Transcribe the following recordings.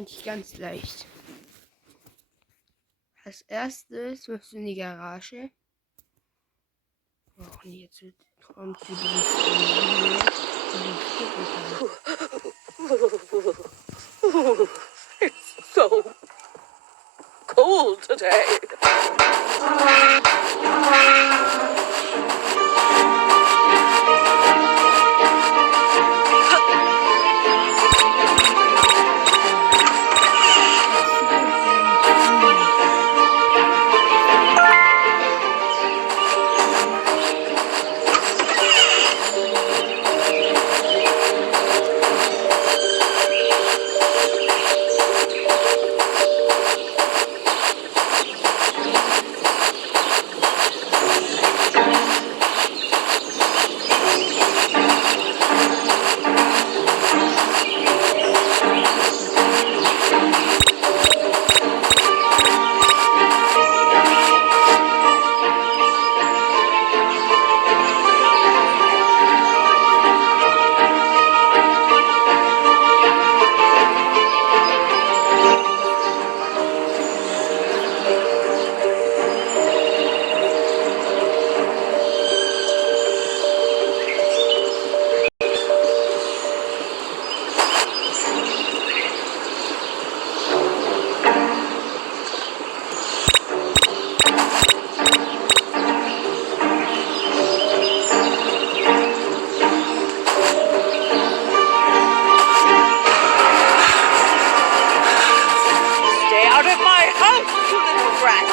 eigentlich ganz leicht. Als erstes musst du in die Garage. Wir brauchen jetzt kommt die It's so cold today. Out of my house, you little brat!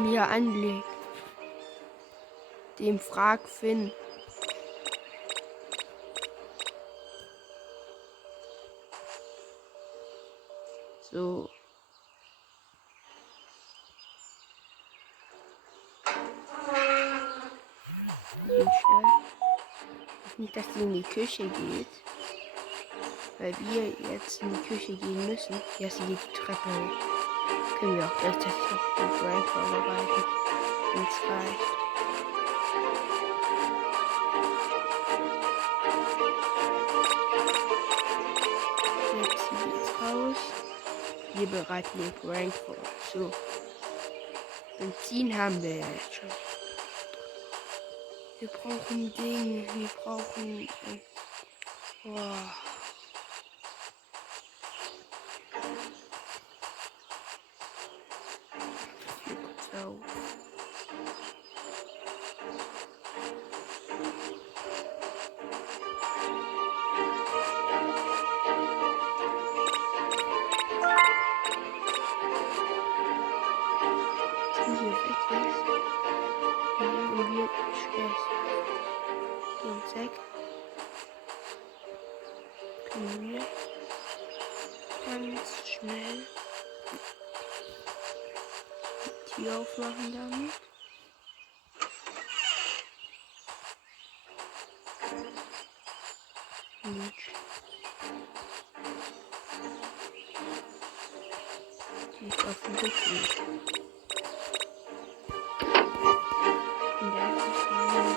Mir anlegt. Dem frag Finn. So. Nicht, dass sie in die Küche geht. Weil wir jetzt in die Küche gehen müssen. Ja, sie geht die Treppe hoch. Können wir auch gleichzeitig noch den Prank vorbereiten. Wenn es reicht. Jetzt sie jetzt raus. Wir bereiten den Prank vor. So. Benzin haben wir ja jetzt schon. Wir brauchen Dinge. Wir brauchen. Oh. So. Hier weg ist. Und wir Stress. Und weg. Können wir ganz schnell die Tür aufmachen damit. Und die ist auf dem Rückweg. Und der ist rein.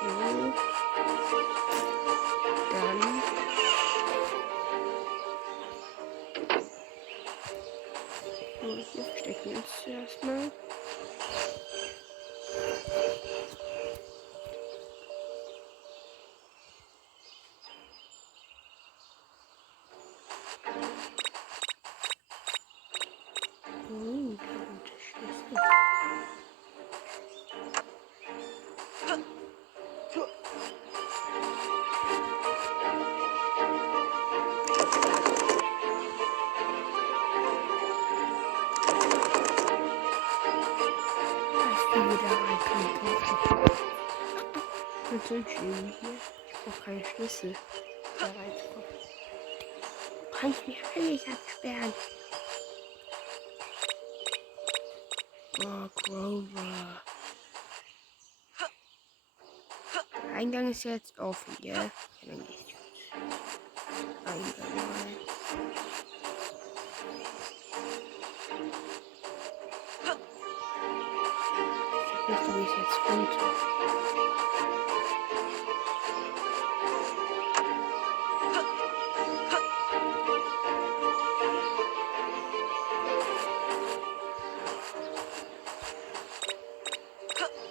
So. Dann so, hier verstecken wir uns zuerst mal. Als die wieder reinkommt. Und so schön hier. Ich brauche keine Schlüssel. Da reinzukommen. Du kannst mich alles absperren. Oh, Grover. Der Eingang ist jetzt offen, ja? Ja, dann gehe ich Eingang rein. Ich dachte, du gehst jetzt runter.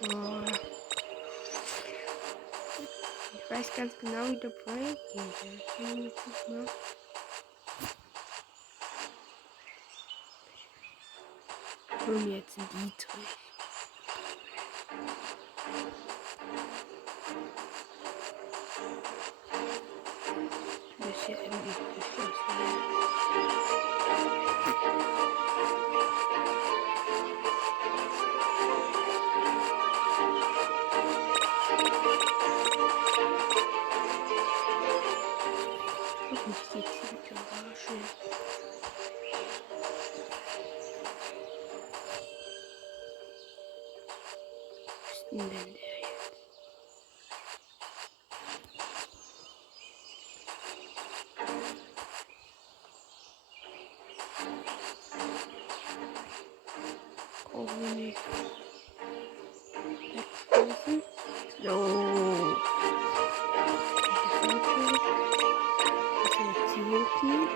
Oh. Ich weiß ganz genau, wie der Break geht. Und jetzt ein Dietrich. Du bist ja irgendwie geschlossen. Hoffentlich geht's hier mit der Garage. Was ist denn der jetzt? Brauchen wir nicht wegschmeißen. So. Jetzt hier hochgehen.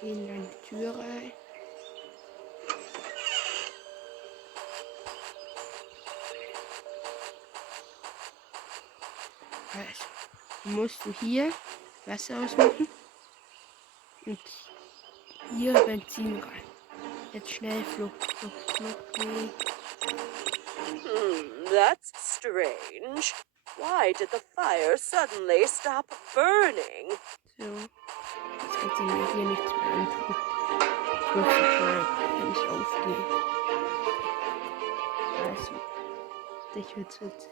Gehen dann die Tür rein. Also, musst du hier Wasser ausmachen und hier Benzin rein. Jetzt schnell Flucht, Flucht, Flucht. Nee. That's strange. Why did the fire suddenly stop burning? So, jetzt kannst du mir hier nichts mehr antun. Ich muss wenn ich aufgehe. Also, dich wird's witzig.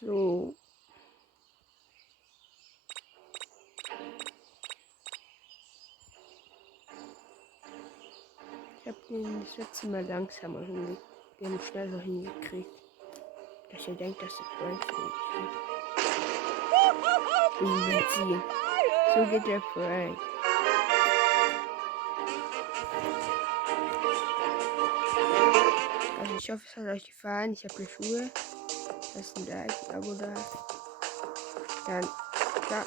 So. Ich habe den das letzte Mal langsamer hingekriegt. Den schneller hingekriegt. Dass ihr denkt, dass das Prank-fähig ist. Wegen Benzin. So geht der Prank. Also ich hoffe, es hat euch gefallen. Ich habe die Schuhe. Lasst ein Like, ein Abo da. Dann, ciao.